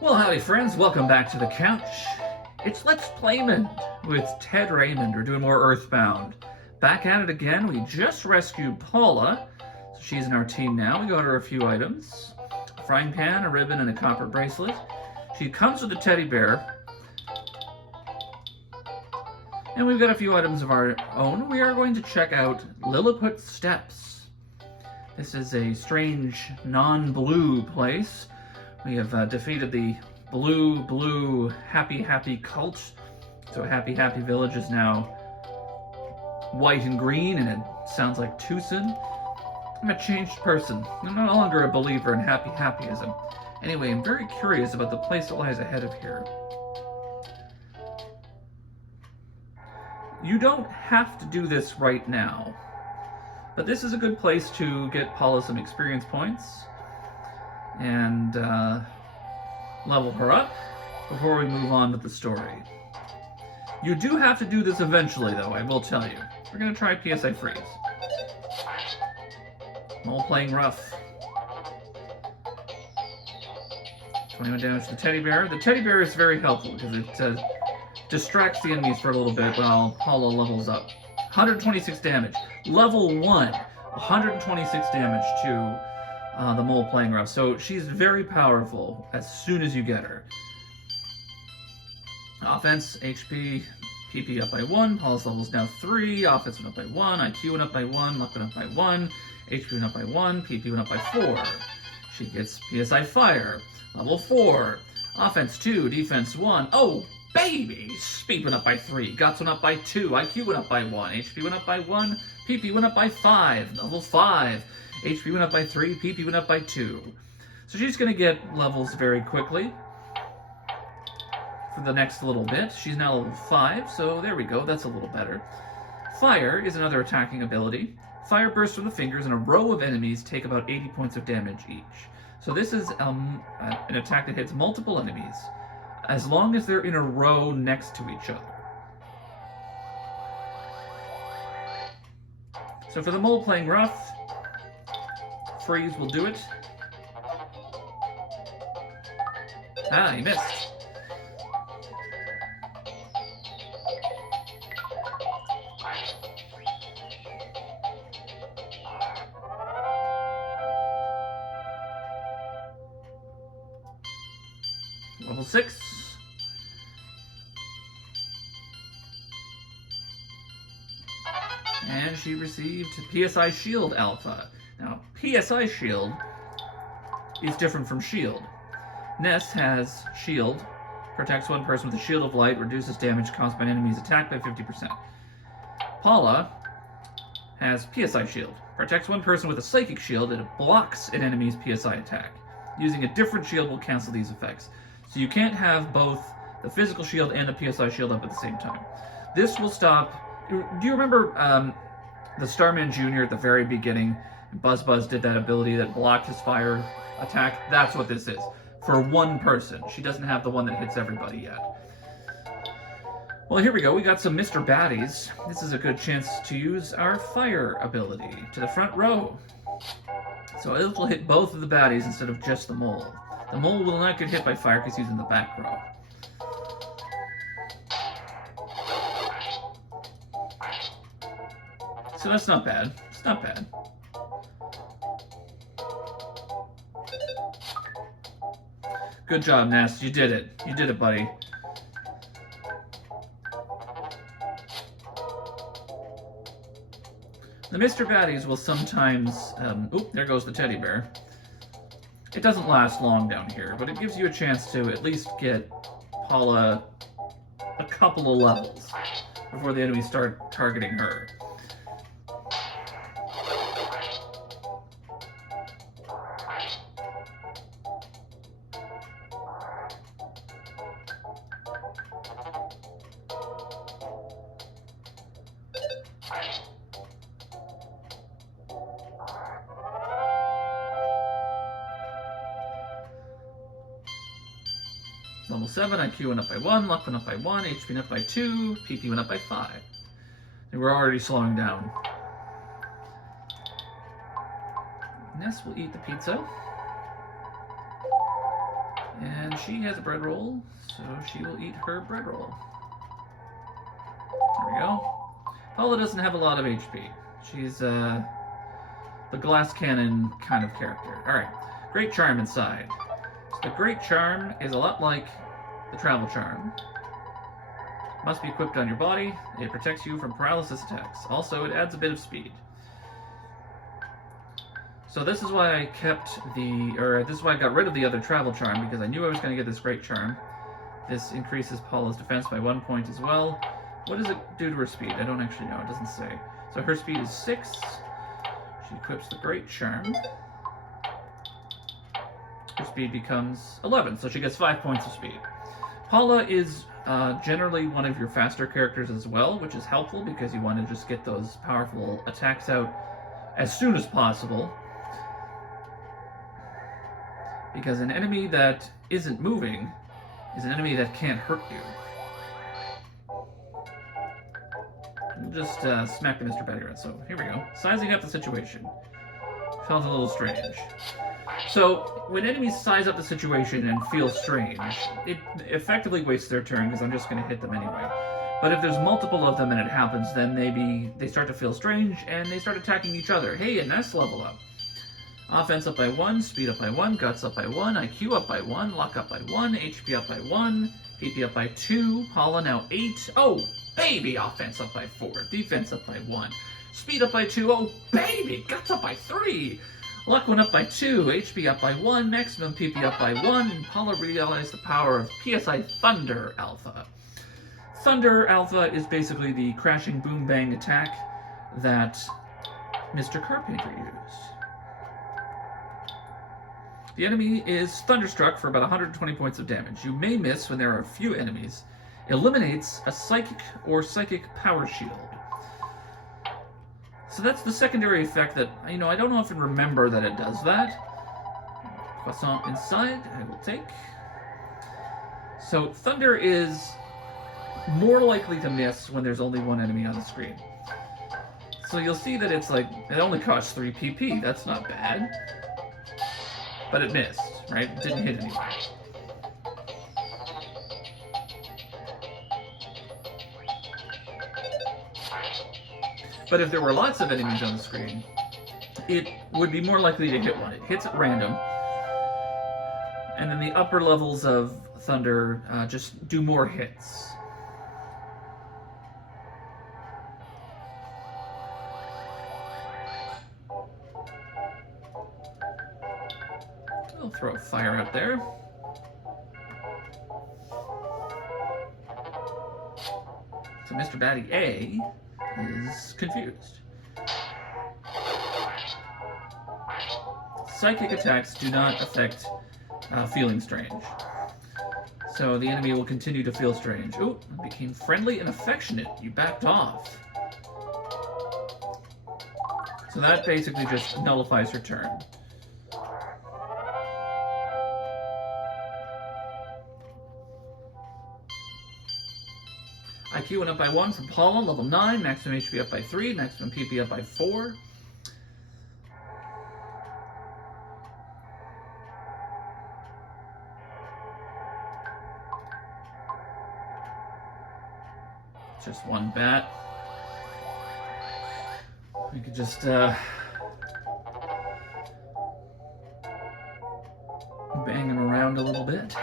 Well, howdy friends, welcome back to the couch. It's Let's Playmond with Ted Raymond. We're doing more EarthBound. Back at it again. We just rescued Paula, so she's in our team now. We got her a few items. A frying pan, a ribbon, and a copper bracelet. She comes with a teddy bear. And we've got a few items of our own. We are going to check out Lilliput Steps. This is a strange, non-blue place. We have defeated the blue, happy cult. So Happy Village is now white and green, and it sounds like Towson. I'm a changed person. I'm no longer a believer in happyism. Anyway, I'm very curious about the place that lies ahead of here. You don't have to do this right now, but this is a good place to get Paula some experience points and level her up before we move on with the story. You do have to do this eventually, though, I will tell you. We're going to try PSI Freeze. Mole playing rough. 21 damage to the teddy bear. The teddy bear is very helpful because it distracts the enemies for a little bit while Paula levels up. 126 damage. Level 1. 126 damage to the mole playing rough. So she's very powerful as soon as you get her. Offense, HP, PP up by 1. Paula's level's now 3. Offense went up by 1. IQ went up by 1. Luck went up by 1. HP went up by 1. PP went up by 4. She gets PSI Fire. Level 4. Offense 2. Defense 1. Oh, baby! Speed went up by 3. Guts went up by 2. IQ went up by 1. HP went up by 1. PP went up by 5. Level 5. HP went up by 3, PP went up by 2. So she's going to get levels very quickly for the next little bit. She's now level 5, so there we go, that's a little better. Fire is another attacking ability. Fire bursts from the fingers and a row of enemies take about 80 points of damage each. So this is an attack that hits multiple enemies as long as they're in a row next to each other. So for the mole playing rough, Freeze will do it. Ah, he missed. Level 6. And she received PSI Shield Alpha. Now, PSI Shield is different from Shield. Ness has Shield, protects one person with a Shield of Light, reduces damage caused by an enemy's attack by 50%. Paula has PSI Shield, protects one person with a Psychic Shield, and it blocks an enemy's PSI attack. Using a different shield will cancel these effects. So you can't have both the physical shield and the PSI shield up at the same time. This will stop... Do you remember the Starman Jr. at the very beginning? Buzz did that ability that blocked his fire attack. That's what this is. For one person. She doesn't have the one that hits everybody yet. Well, here we go. We got some Mr. Baddies. This is a good chance to use our fire ability to the front row. So it will hit both of the baddies instead of just the mole. The mole will not get hit by fire because he's in the back row. So that's not bad. It's not bad. Good job, Ness. You did it. You did it, buddy. The Mr. Baddies will sometimes... oop, there goes the teddy bear. It doesn't last long down here, but it gives you a chance to at least get Paula a couple of levels before the enemies start targeting her. Level 7, IQ went up by 1, luck went up by 1, HP went up by 2, PP went up by 5. And we're already slowing down. Ness will eat the pizza. And she has a bread roll, so she will eat her bread roll. There we go. Paula doesn't have a lot of HP. She's the glass cannon kind of character. Alright, Great Charm inside. So the Great Charm is a lot like the Travel Charm. Must be equipped on your body. It protects you from paralysis attacks. Also, it adds a bit of speed. So this is why I this is why I got rid of the other Travel Charm, because I knew I was going to get this Great Charm. This increases Paula's defense by 1 point as well. What does it do to her speed? I don't actually know. It doesn't say. So her speed is 6. She equips the Great Charm. Her speed becomes 11, so she gets 5 points of speed. Paula is generally one of your faster characters as well, which is helpful because you want to just get those powerful attacks out as soon as possible. Because an enemy that isn't moving is an enemy that can't hurt you. Just smack the Mr. Betty around. So here we go. Sizing up the situation. Felt a little strange. So when enemies size up the situation and feel strange, it effectively wastes their turn because I'm just going to hit them anyway. But if there's multiple of them and it happens, then they start to feel strange and they start attacking each other. Hey, a nice level up. Offense up by 1, speed up by 1, guts up by 1, IQ up by 1, luck up by 1, HP up by 1, PP up by 2, Paula now 8. Oh, baby! Offense up by 4, defense up by 1, speed up by 2, oh, baby! Guts up by 3, luck went up by 2, HP up by 1, maximum PP up by 1, and Paula realized the power of PSI Thunder Alpha. Thunder Alpha is basically the crashing boom bang attack that Mr. Carpenter used. The enemy is thunderstruck for about 120 points of damage. You may miss when there are a few enemies. Eliminates a psychic or psychic power shield. So that's the secondary effect that, I don't often remember that it does that. Croissant inside, I will take. So thunder is more likely to miss when there's only one enemy on the screen. So you'll see that it's like, it only costs 3 PP. That's not bad. But it missed, right? It didn't hit anyone. But if there were lots of enemies on the screen, it would be more likely to hit one. It hits at random. And then the upper levels of Thunder just do more hits. I'll throw a fire out there. So Mr. Batty A is confused. Psychic attacks do not affect feeling strange. So the enemy will continue to feel strange. Oh, it became friendly and affectionate. You backed off. So that basically just nullifies her turn. IQ went up by 1 from Paula, level 9, maximum HP up by 3, maximum PP up by 4. Just one bat. We could just bang him around a little bit.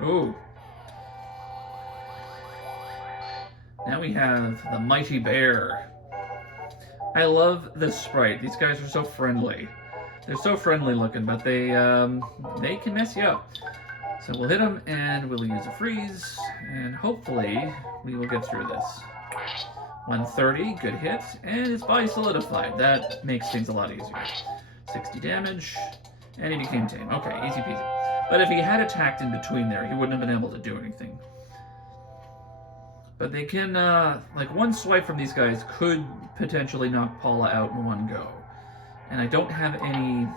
Ooh. Now we have the Mighty Bear. I love this sprite. These guys are so friendly. They're so friendly looking, but they can mess you up. So we'll hit them, and we'll use a freeze, and hopefully we will get through this. 130, good hit, and his body solidified. That makes things a lot easier. 60 damage, and he became tame. Okay, easy peasy. But if he had attacked in between there, he wouldn't have been able to do anything. But they can, like, one swipe from these guys could potentially knock Paula out in one go. And I don't have any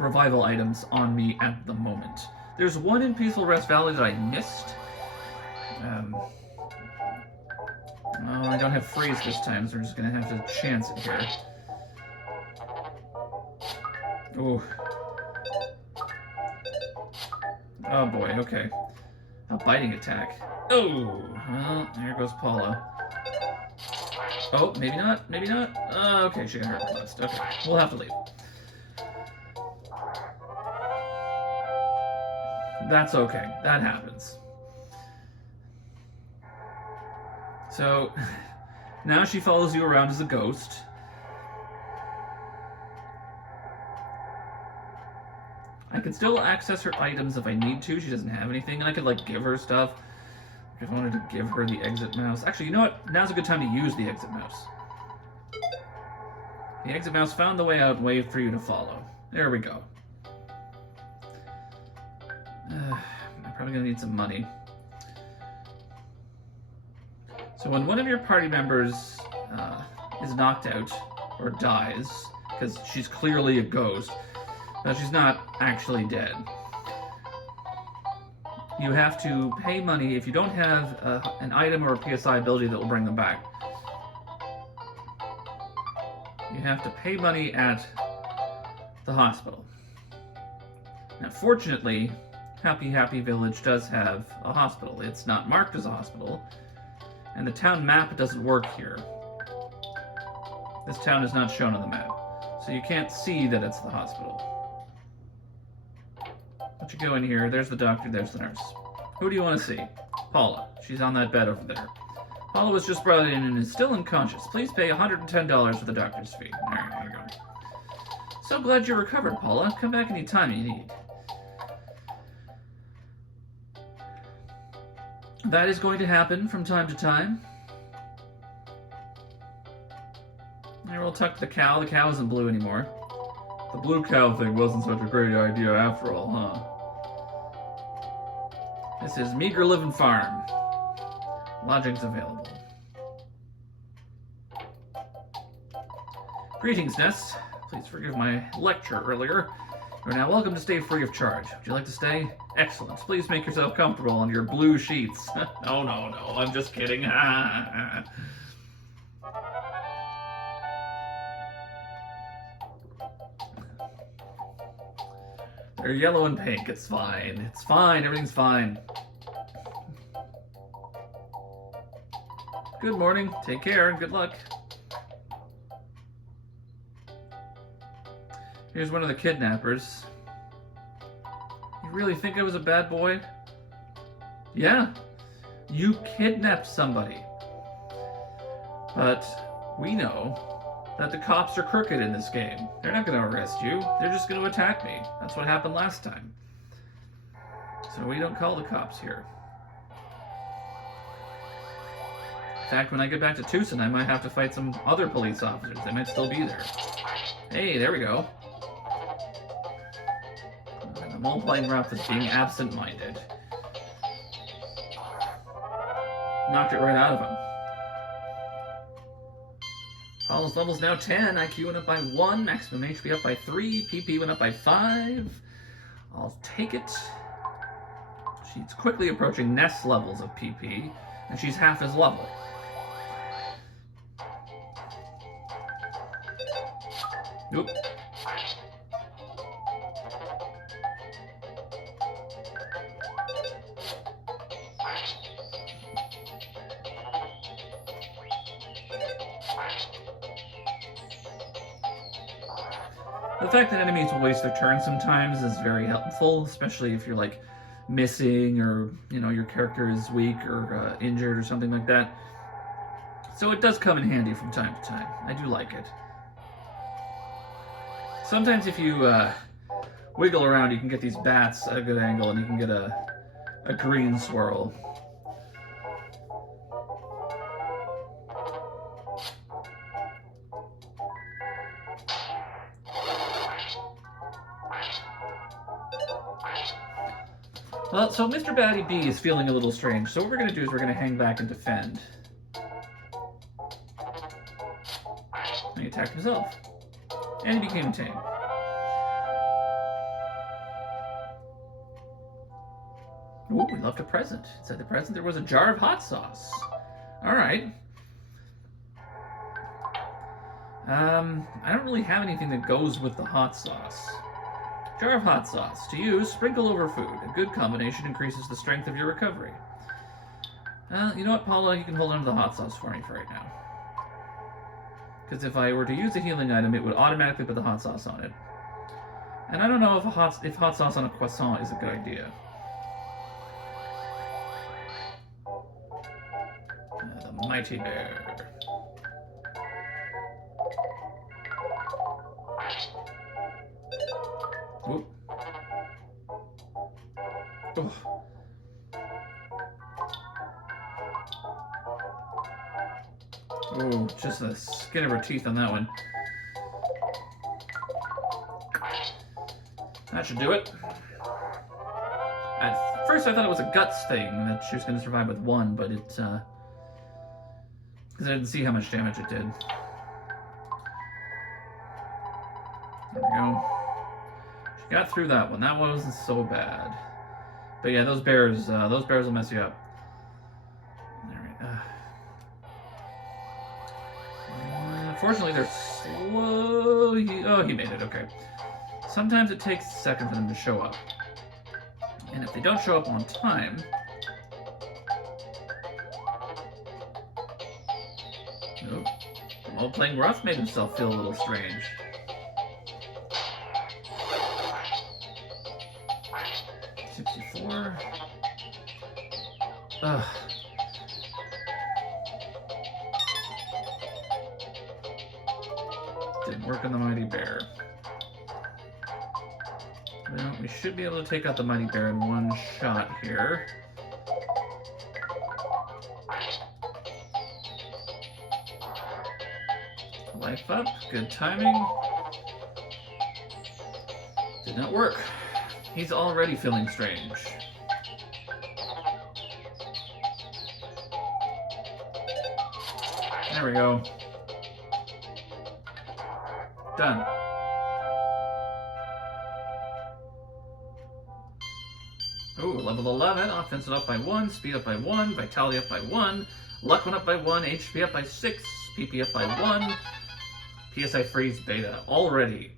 revival items on me at the moment. There's one in Peaceful Rest Valley that I missed. Oh, I don't have freeze this time, so we're just going to have to chance it here. Ooh. Oh boy, okay. A biting attack. Oh! Well, there goes Paula. Oh, maybe not, maybe not. Okay, she got hurt last. Okay, we'll have to leave. That's okay, that happens. So, now she follows you around as a ghost. I can still access her items if I need to. She doesn't have anything, and I could, like, give her stuff. If I wanted to give her the exit mouse. Actually, you know what? Now's a good time to use the exit mouse. The exit mouse found the way out and waved for you to follow. There we go. I'm probably going to need some money. So when one of your party members is knocked out or dies, because she's clearly a ghost, but she's not actually dead, you have to pay money if you don't have an item or a PSI ability that will bring them back. You have to pay money at the hospital. Now, fortunately, Happy Village does have a hospital. It's not marked as a hospital, and the town map doesn't work here. This town is not shown on the map, so you can't see that it's the hospital. But you go in here, there's the doctor, there's the nurse. Who do you want to see? Paula. She's on that bed over there. Paula was just brought in and is still unconscious. Please pay $110 for the doctor's fee. There you go. So glad you recovered, Paula. Come back anytime you need. That is going to happen from time to time. Here, we'll tuck the cow. The cow isn't blue anymore. The blue cow thing wasn't such a great idea after all, huh? This is Meager Living Farm. Lodgings available. Greetings, Ness. Please forgive my lecture earlier. You're now welcome to stay free of charge. Would you like to stay? Excellent. Please make yourself comfortable on your blue sheets. No, I'm just kidding. They're yellow and pink. It's fine. It's fine. Everything's fine. Good morning. Take care and good luck. Here's one of the kidnappers. You really think I was a bad boy? Yeah. You kidnapped somebody. But we know that the cops are crooked in this game. They're not going to arrest you. They're just going to attack me. That's what happened last time. So we don't call the cops here. In fact, when I get back to Towson, I might have to fight some other police officers. They might still be there. Hey, there we go. I'm all playing rough as being absent-minded. Knocked it right out of him. Paula's level's now 10, IQ went up by 1, maximum HP up by 3, PP went up by 5. I'll take it. She's quickly approaching Ness levels of PP, and she's half his level. Oop. The fact that enemies will waste their turn sometimes is very helpful, especially if you're like missing or, you know, your character is weak or injured or something like that. So it does come in handy from time to time. I do like it. Sometimes if you wiggle around, you can get these bats at a good angle and you can get a green swirl. Well, so Mr. Batty B is feeling a little strange, so what we're going to do is we're going to hang back and defend. And he attacked himself. And he became tame. Ooh, we left a present. Inside the present there was a jar of hot sauce. Alright. I don't really have anything that goes with the hot sauce. Jar of hot sauce. To use, sprinkle over food. A good combination increases the strength of your recovery. You know what, Paula? You can hold on to the hot sauce for me for right now. Because if I were to use a healing item, it would automatically put the hot sauce on it. And I don't know if hot sauce on a croissant is a good idea. The Mighty Bear. Whoop. Oh. Oh, just the skin of her teeth on that one. That should do it. At first I thought it was a guts thing, that she was going to survive with one, but it, because I didn't see how much damage it did. There we go. She got through that one. That one wasn't so bad. But yeah, those bears will mess you up. Alright, unfortunately, they're slow. Oh, he made it, okay. Sometimes it takes a second for them to show up. And if they don't show up on time... Nope. Well, playing rough made himself feel a little strange. Ugh. Didn't work on the Mighty Bear. Well, we should be able to take out the Mighty Bear in one shot here. Life up, good timing. Did not work. He's already feeling strange. There we go. Done. Ooh, level 11. Offense up by 1, speed up by 1, vitality up by 1, luck went up by 1, HP up by 6, PP up by 1, PSI freeze beta already.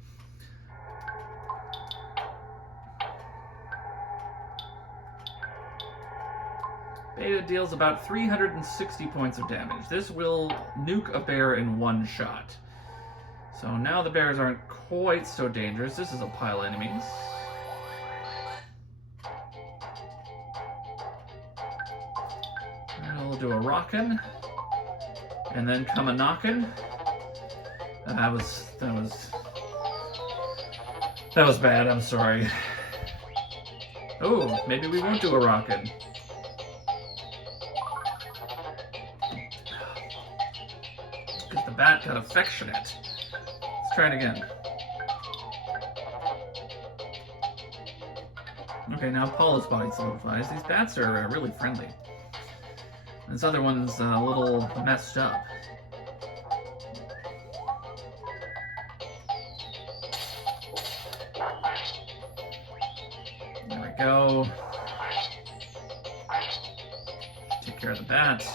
Beta deals about 360 points of damage. This will nuke a bear in one shot. So now the bears aren't quite so dangerous. This is a pile of enemies. And we'll do a rockin'. And then come a knockin'. And that was bad, I'm sorry. Oh, maybe we won't do a rockin'. The bat got affectionate. Let's try it again. Okay, now Paula's body solidifies. These bats are really friendly. This other one's a little messed up. There we go. Take care of the bat.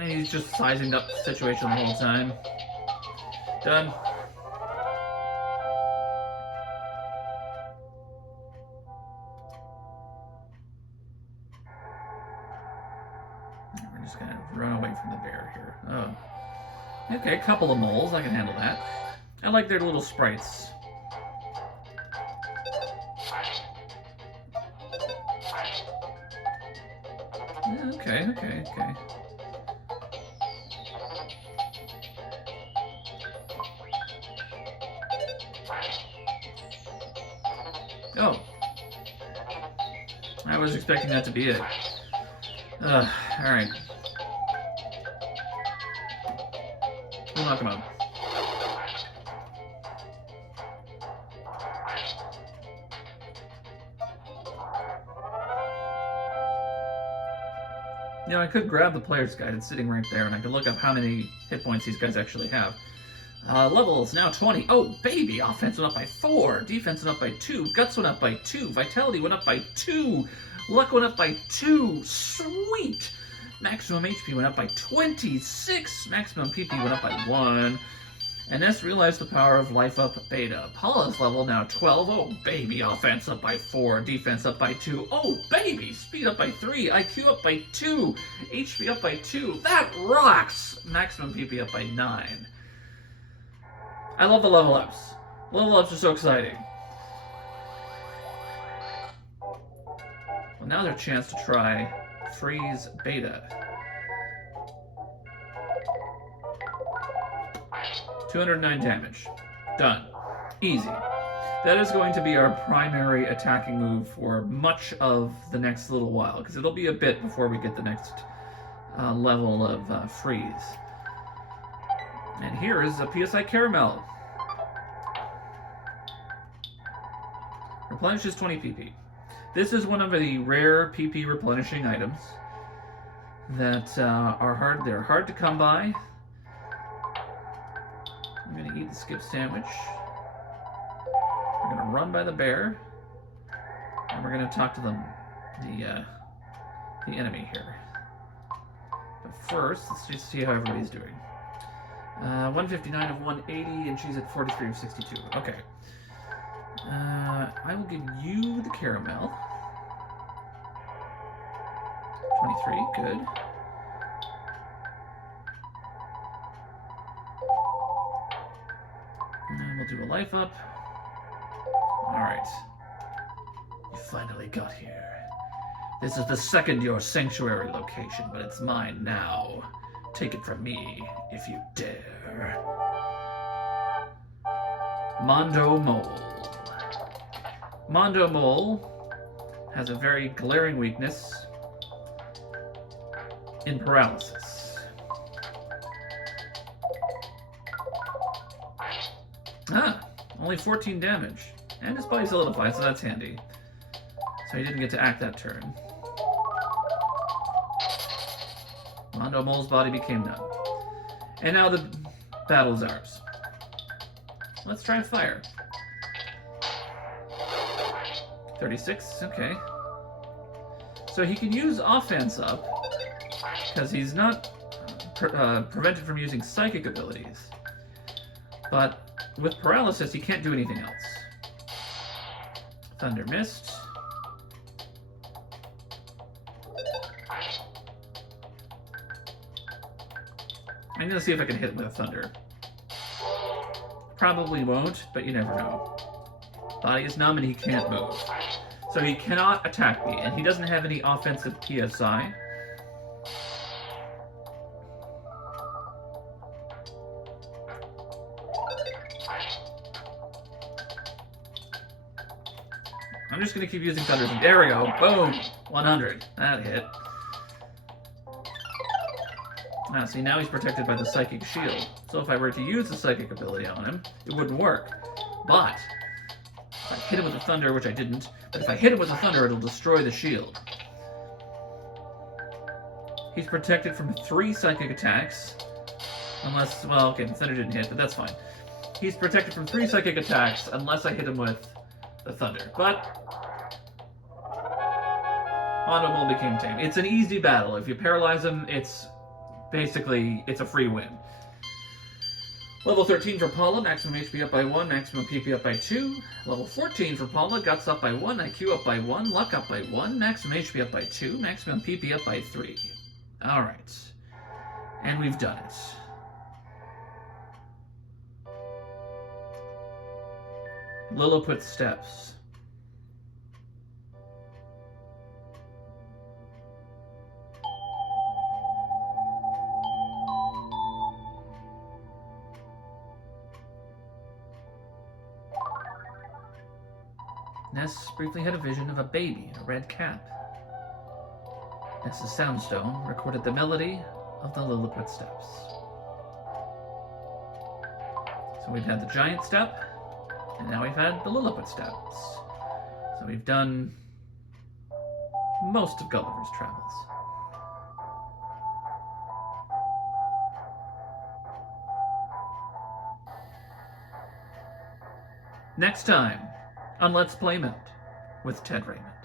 He's just sizing up the situation the whole time. Done. We're just gonna run away from the bear here. Oh. Okay, a couple of moles. I can handle that. I like their little sprites. Okay. Oh. I was expecting that to be it. Alright. We'll knock him out. You know, I could grab the player's guide. It's sitting right there, and I could look up how many hit points these guys actually have. Levels now 20. Oh, baby! Offense went up by 4. Defense went up by 2. Guts went up by 2. Vitality went up by 2. Luck went up by 2. Sweet! Maximum HP went up by 26. Maximum PP went up by 1. And Ness realized the power of Life Up Beta. Paula's level now 12. Oh, baby! Offense up by 4. Defense up by 2. Oh, baby! Speed up by 3. IQ up by 2. HP up by 2. That rocks! Maximum PP up by 9. I love the level ups. Level ups are so exciting. Well, now there's a chance to try Freeze Beta. 209 damage. Done. Easy. That is going to be our primary attacking move for much of the next little while, because it'll be a bit before we get the next level of Freeze. And here is a PSI Caramel. Replenishes 20 PP. This is one of the rare PP replenishing items that are hard. They're hard to come by. I'm going to eat the skip sandwich. We're going to run by the bear. And we're going to talk to the enemy here. But first, let's just see how everybody's doing. 159 of 180, and she's at 43 of 62. Okay. I will give you the caramel. 23, good. And then we'll do a life up. Alright. You finally got here. This is the second your sanctuary location, but it's mine now. Take it from me, if you dare. Mondo Mole. Mondo Mole has a very glaring weakness in paralysis. Ah, only 14 damage. And his body's solidified, so that's handy. So he didn't get to act that turn. Mondo Mole's body became numb. And now the battle's ours. Let's try fire. 36, okay. So he can use offense up, because he's not prevented from using psychic abilities. But with paralysis, he can't do anything else. Thunder Mist. I'm gonna see if I can hit him with a thunder. Probably won't, but you never know. Body is numb and he can't move. So he cannot attack me, and he doesn't have any offensive PSI. I'm just going to keep using Thunder. There we go. Boom! 100. That hit. Ah, see, now he's protected by the Psychic Shield. So if I were to use the Psychic ability on him, it wouldn't work. But if I hit him with the Thunder, which I didn't, but if I hit him with the Thunder, it'll destroy the shield. He's protected from 3 Psychic attacks. Unless, well, okay, the Thunder didn't hit, but that's fine. He's protected from 3 Psychic attacks unless I hit him with the Thunder. But Mondo Mole became tame. It's an easy battle. If you paralyze him, it's basically, it's a free win. Level 13 for Paula, maximum HP up by 1, maximum PP up by 2. Level 14 for Paula, Guts up by 1, IQ up by 1, Luck up by 1, maximum HP up by 2, maximum PP up by 3. Alright. And we've done it. Lilliput Steps. Ness briefly had a vision of a baby in a red cap. Ness's soundstone recorded the melody of the Lilliput Steps. So we've had the giant step, and now we've had the Lilliput Steps. So we've done most of Gulliver's Travels. Next time on Let's Playmond with Ted Raymond.